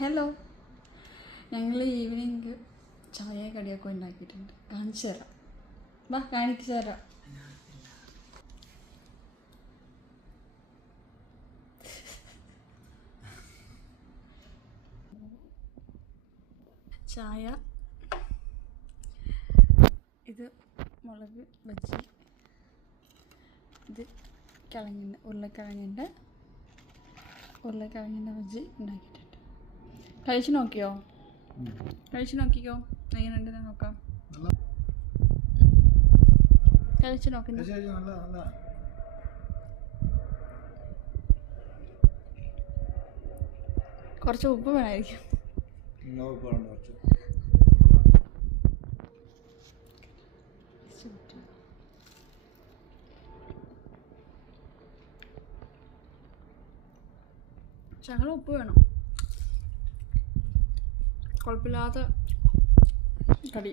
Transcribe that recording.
Hello, ഞങ്ങൾ evening ചായ കടിയൊക്കെ ഉണ്ടാക്കിയിട്ടുണ്ട്. കാണിച്ചു തരാം, വാ കാണിച്ചു തരാം. ചായ, ഇത് മുളക് ബജ്ജി, ഇത് ഉരുളക്കിഴങ്ങിൻ്റെ ബജ്ജി ഉണ്ടാക്കിയിട്ടുണ്ട്. കഴിച്ചു നോക്കിക്കോ, എങ്ങനെയുണ്ട് നോക്കാം. കഴിച്ചു നോക്കുന്നു. കുറച്ച് ഉപ്പ് വേണമായിരിക്കും. ശകലം ഉപ്പ് വേണം. കുഴപ്പമില്ലാത്ത കടി.